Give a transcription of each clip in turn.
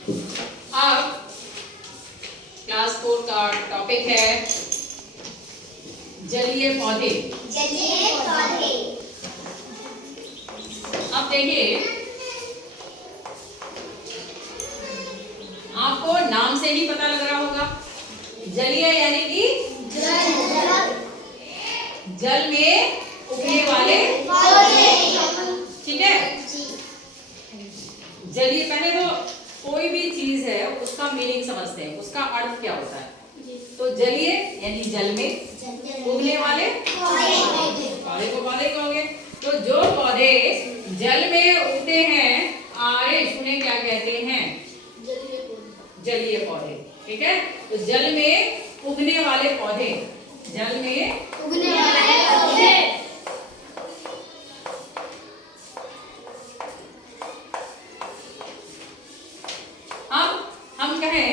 अब क्लास 4 का टॉपिक है जलीय पौधे। जलीय पौधे। अब देखिए, आपको नाम से ही पता लग रहा होगा, जलीय यानी कि जल में उगने वाले पौधे। ठीक है। जलीय, पहले तो कोई भी चीज है उसका मीनिंग समझते हैं, उसका अर्थ क्या होता है। तो जलीय यानी जल में उगने वाले पौधे को पौधे कहोगे। तो जो पौधे जल में उगते हैं आरिश, उन्हें क्या कहते हैं? जलीय पौधे। ठीक है। तो जल में उगने वाले पौधे, जल में उगने वाले पौधे। अब हम कहें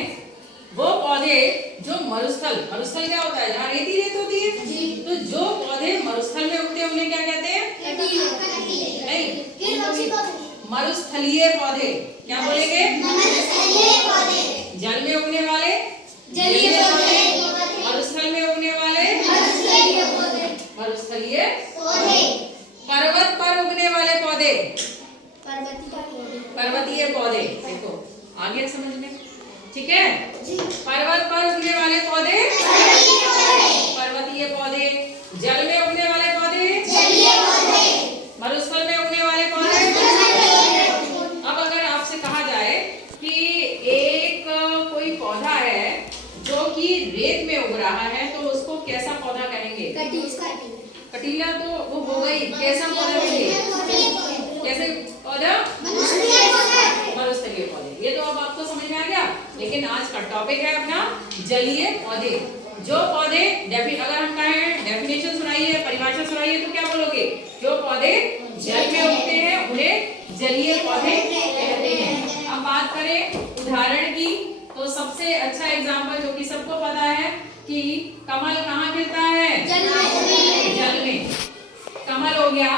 वो पौधे जो मरुस्थल, मरुस्थल क्या होता है? जहाँ रेती रेत होती है। तो जो पौधे मरुस्थल में उगते हैं उन्हें क्या कहते हैं? नहीं, मरुस्थलीय पौधे। क्या बोलेंगे? जल में उगने वाले जलीय पौधे। मरुस्थल में उगने वाले मरुस्थलीय पौधे। पर्वत पर उगने वाले पौधे पर्वतीय पर्वतीय पौधे। देखो आ गया समझ में? ठीक है। जी। पर्वत पर उगने वाले पौधे पर्वतीय पौधे, जल में उगने वाले पौधे जलीय पौधे। मरुस्थल में उगने वाले पौधे। अब अगर आपसे कहा जाए कि एक कोई पौधा है जो कि रेत में उग रहा है, तो उसको कैसा पौधा कहेंगे? कटीला तो वो हो गई, कैसा पौधा कहेंगे? कैसे पौधा? मरुस्थलीय पौधे। ये तो अब आपको समझ में आ गया। लेकिन आज का टॉपिक है अपना जलीय पौधे। जो पौधे, अगर हम कहें डेफिनेशन सुनाइए, परिभाषा सुनाइए, तो क्या बोलोगे? जो पौधे जल में उगते हैं उन्हें जलीय पौधे कहते हैं। अब बात करें उदाहरण की, तो सबसे अच्छा एग्जाम्पल जो कि सबको पता है कि कमल कहाँ खिलता है? जल में। कमल हो गया।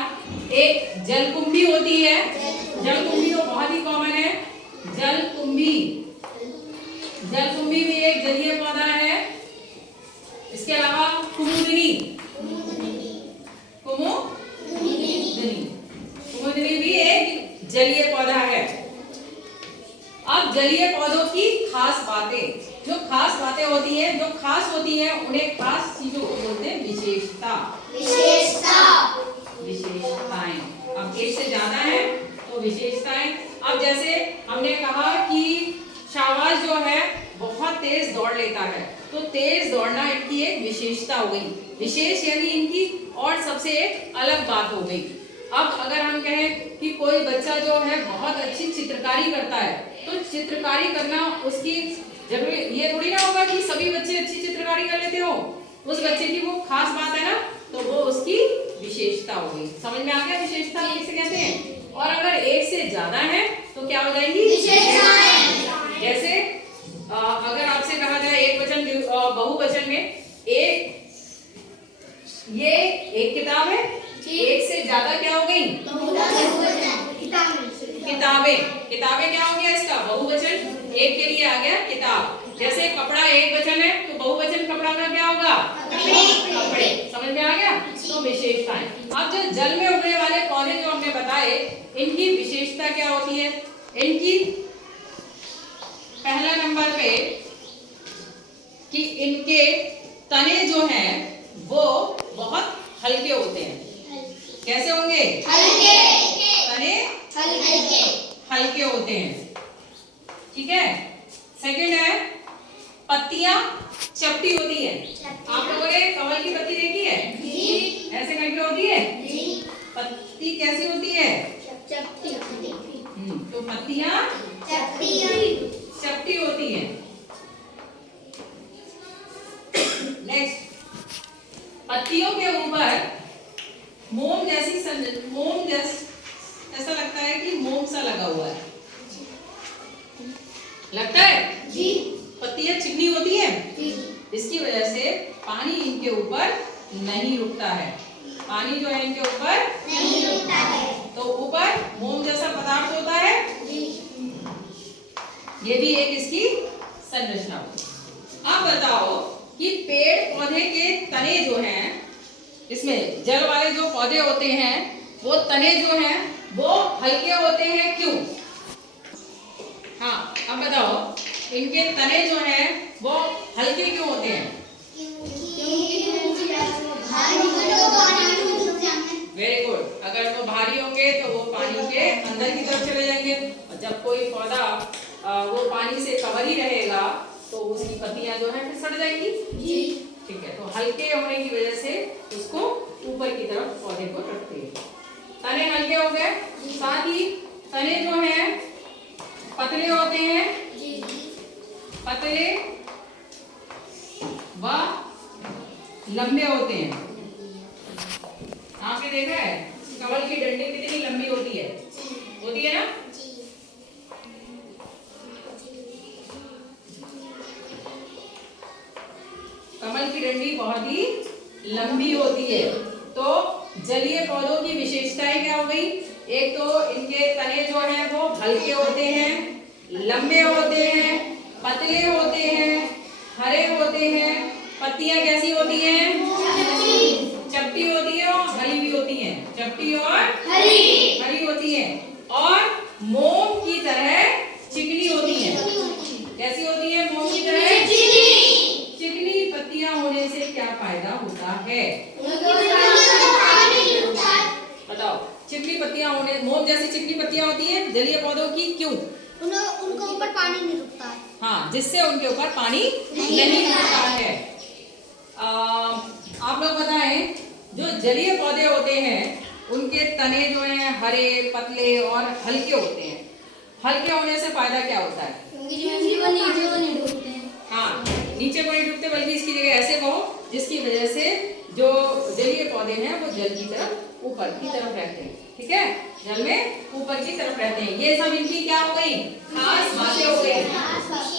एक जलकुंभी होती है, जलकुंभी तो बहुत ही कॉमन है। जलकुंभी, जलकुंभी भी एक जलीय पौधा है। इसके अलावा कुमुदिनी, कुमुदिनी भी एक जलीय पौधा है। अब जलीय पौधों की खास बातें, जो खास बातें होती हैं, जो खास होती हैं, उन्हें खास चीजों को बोलते हैं विशेषताएं। अब एक से ज्यादा है तो विशेषताएं। अब जैसे हमने कहा कि शाबाश जो है बहुत तेज दौड़ लेता है, तो तेज दौड़ना इनकी एक विशेषता हो गई। विशेष यानी इनकी और सबसे एक अलग बात हो गई। अब अगर हम कहें कि कोई बच्चा जो है बहुत अच्छी चित्रकारी करता है, तो चित्रकारी करना उसकी जरूरी, ये थोड़ी ना होगा कि सभी बच्चे अच्छी चित्रकारी कर लेते हो। उस बच्चे की वो खास बात है ना, तो वो उसकी विशेषता हो गई। समझ में आ गया विशेषता किसे कहते हैं? और अगर एक से ज्यादा है तो क्या हो जाएगी? जैसे अगर आपसे कहा जाए एक वचन बहुवचन में, ये एक किताब है, एक से ज्यादा क्या हो गई? किताबें क्या हो गया इसका? बहुवचन। एक के लिए आ गया किताब। जैसे कपड़ा एक वचन है, तो बहुवचन कपड़ा का क्या होगा? कपड़े। समझ में आ गया? तो विशेषताएं। अब जो जल में उगने वाले पौधे जो हमने बताए, इनकी विशेषता क्या होती है? इनकी पहला नंबर पे कि इनके तने जो हैं वो बहुत हल्के होते हैं। कैसे होंगे? तने हल्के होते हैं। ठीक है। सेकंड है, पत्तियां चपटी होती है। आप लोगों ने कमल की पत्ती देखी है? ऐसे करके होती है। पत्ती कैसी होती है? तो पत्तियां चपटी होती है। नेक्स्ट, पत्तियों के ऊपर मोम जैसी ऐसा लगता है कि मोम सा लगा हुआ है। लगता है? पत्तियां चिकनी होती है। इसकी वजह से पानी इनके ऊपर नहीं रुकता है। पानी जो है इनके ऊपर नहीं रुकता है। तो ऊपर मोम जैसा पदार्थ होता है। ये भी एक इसकी संरचना होगी। अब बताओ कि पेड़ पौधे के तने जो हैं, इसमें जल वाले जो पौधे होते हैं वो तने जो हैं वो हल्के होते हैं, क्यों? हाँ, अब बताओ इनके तने जो हैं वो हल्के क्यों होते हैं? Very good. अगर वो भारी होंगे तो वो पानी के अंदर की तरफ चले जाएंगे, और जब कोई पौधा वो पानी से कवर ही रहेगा तो उसकी पत्तियां जो है फिर सड़ जाएंगी। जी। ठीक है, तो हल्के होने की वजह से उसको ऊपर की तरफ पौधे को रखते हैं। तने हल्के हो गए, साथ ही तने जो हैं पतले होते हैं, पतले व लंबे होते हैं। आपने देखा है कमल की डंडी कितनी लंबी होती है? होती है ना? कमल की डंडी बहुत ही लंबी होती है। तो जलीय पौधों की विशेषताएं क्या हो गई? एक तो इनके तने जो हैं वो हल्के होते हैं, लंबे होते हैं, पतले होते हैं, हरे होते हैं। पत्तियां कैसी होती हैं? चपटी होती है और हरी भी होती हैं। चपटी और हरी होती हैं, और मोम की तरह चिकनी होती हैं। कैसी होती है? मोम की तरह चिकनी पत्तियां होने से क्या फायदा होता है? बताओ। चिकनी पत्तियां होने, मोम जैसी चिकनी पत्तियां होती हैं जलीय पौधों की, क्यों? उनके ऊपर पानी नहीं रुकता है। हाँ, जिससे उनके ऊपर पानी नहीं रुकता है। आप लोग बताएं, जो जलीय पौधे होते हैं उनके तने जो हैं हरे, पतले और हल्के होते हैं। हल्के होने से फायदा क्या होता है? हाँ, नीचे को नहीं डूबते, बल्कि इसकी जगह ऐसे कहो जिसकी वजह से जो जलीय पौधे हैं वो जल की तरफ ऊपर की तरफ रहते हैं। ठीक है, जल में ऊपर की तरफ रहते हैं। ये सब इनकी क्या हो गई? खास बातें हो गई।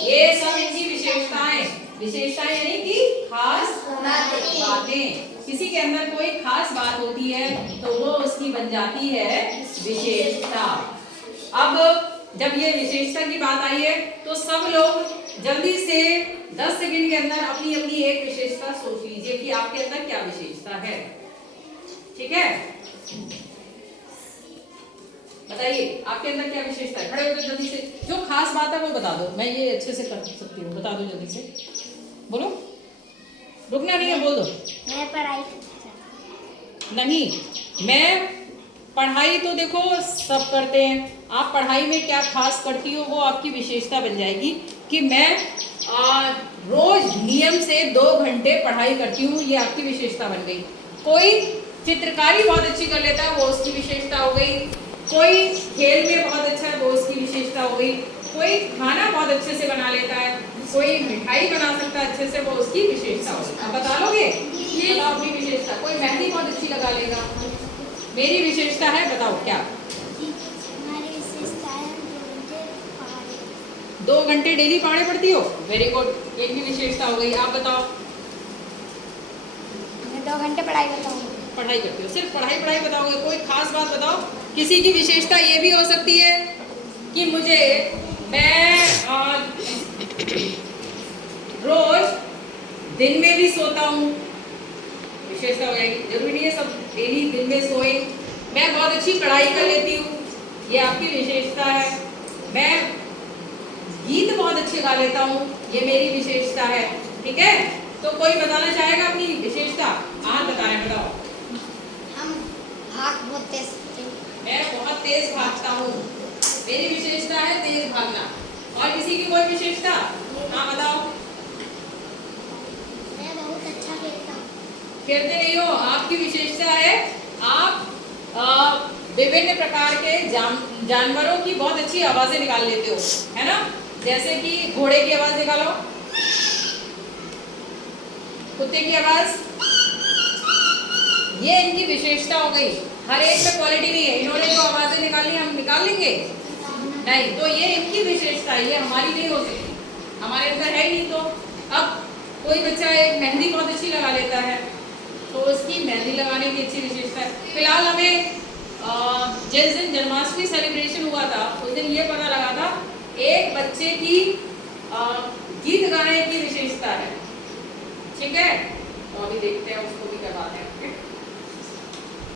ये सब इनकी विशेषताएं यानी कि खास बातें। किसी के अंदर कोई खास बात होती है तो वो उसकी बन जाती है विशेषता। अब जब ये विशेषता की बात आई है तो सब लोग जल्दी से 10 सेकंड के अंदर अपनी अपनी एक विशेषता सोच लीजिए कि आपके अंदर क्या विशेषता है। ठीक है, बताइए आपके अंदर क्या विशेषता है? खड़े होकर जल्दी से जो खास बात है वो बता दो। मैं ये अच्छे से कर सकती हूँ, बता दो जल्दी से, बोलो। रुकना नहीं है, बोल दो। मैं पढ़ाई नहीं, मैं पढ़ाई तो देखो सब करते हैं। आप पढ़ाई में क्या खास करती हो वो आपकी विशेषता बन जाएगी कि मैं रोज नियम से 2 घंटे पढ़ाई करती हूँ, ये आपकी विशेषता बन गई। कोई चित्रकारी बहुत अच्छी कर लेता है वो उसकी विशेषता हो गई। कोई खेल में बहुत अच्छा है वो उसकी विशेषता हो गई। कोई खाना बहुत अच्छे से बना लेता है, कोई मिठाई बना सकता है अच्छे से, वो उसकी विशेषता हो गई। आप बता लोगे? बताओ अपनी विशेषता। कोई मेहंदी बहुत अच्छी लगा लेगा। मेरी विशेषता है, बताओ क्या? 2 घंटे डेली पढ़ाई पढ़ती हो। वेरी गुड, एक भी विशेषता हो गई। आप बताओ। मैं 2 घंटे पढ़ाई करता हूँ। पढ़ाई करती हो, सिर्फ पढ़ाई बताओगे? कोई खास बात बताओ। किसी की विशेषता ये भी हो सकती है कि मैं रोज दिन में भी सोता हूँ, विशेषता हो जाएगी। जरूरी नहीं है सब डेली दिन में सोए। मैं बहुत अच्छी कढ़ाई कर लेती हूँ, ये आपकी विशेषता है। मैं गीत बहुत अच्छे गा लेता हूँ, ये मेरी विशेषता है। ठीक है, तो कोई बताना चाहेगा अपनी विशेषता? आप बता रहे हैं, बताओ। हम भाग बहुत तेज, मैं बहुत तेज भागता हूँ, मेरी विशेषता है तेज भागना। और किसी की कोई विशेषता? हाँ बताओ। मैं बहुत अच्छा खेलता हूँ। खेलते नहीं हो, आपकी विशेषता है आप विभिन्न प्रकार के जानवरों की बहुत अच्छी आवाजें निकाल लेते हो, है ना? जैसे कि घोड़े की आवाज निकालो, कुत्ते की आवाज, ये इनकी विशेषता हो गई। हर एक में क्वालिटी नहीं है, इन्होंने जो आवाजें निकाली हम निकाल लेंगे नहीं, तो ये इनकी विशेषता है, ये हमारी नहीं हो सकती, हमारे अंदर है ही नहीं। तो अब कोई बच्चा एक मेहंदी बहुत अच्छी लगा लेता है तो उसकी मेहंदी लगाने की अच्छी विशेषता है। फिलहाल हमें जिस दिन जन्माष्टमी सेलिब्रेशन हुआ था उस दिन ये पता लगा था एक बच्चे की गीत गाने की विशेषता है। ठीक है, तो अभी देखते हैं उसको भी करवाते हैं।